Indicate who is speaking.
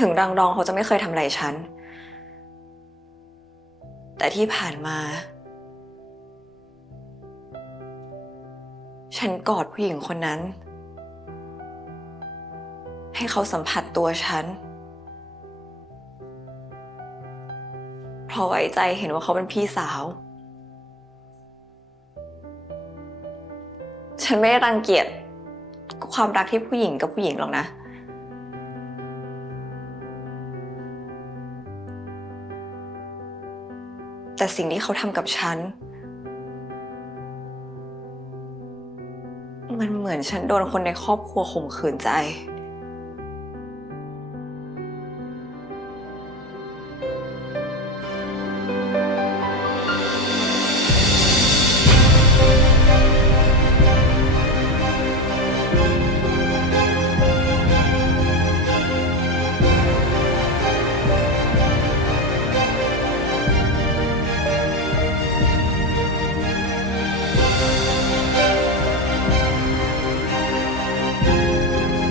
Speaker 1: ถึงรังรองเขาจะไม่เคยทำอะไรฉัน แต่ที่ผ่านมา ฉันกอดผู้หญิงคนนั้น ให้เขาสัมผัสตัวฉัน เพราะไว้ใจเห็นว่าเขาเป็นพี่สาว ฉันไม่ได้รังเกียจความรักที่ผู้หญิงกับผู้หญิงหรอกนะ แต่สิ่งที่เขาทำกับฉัน มันเหมือนฉันโดนคนในครอบครัวข่มขืนใจ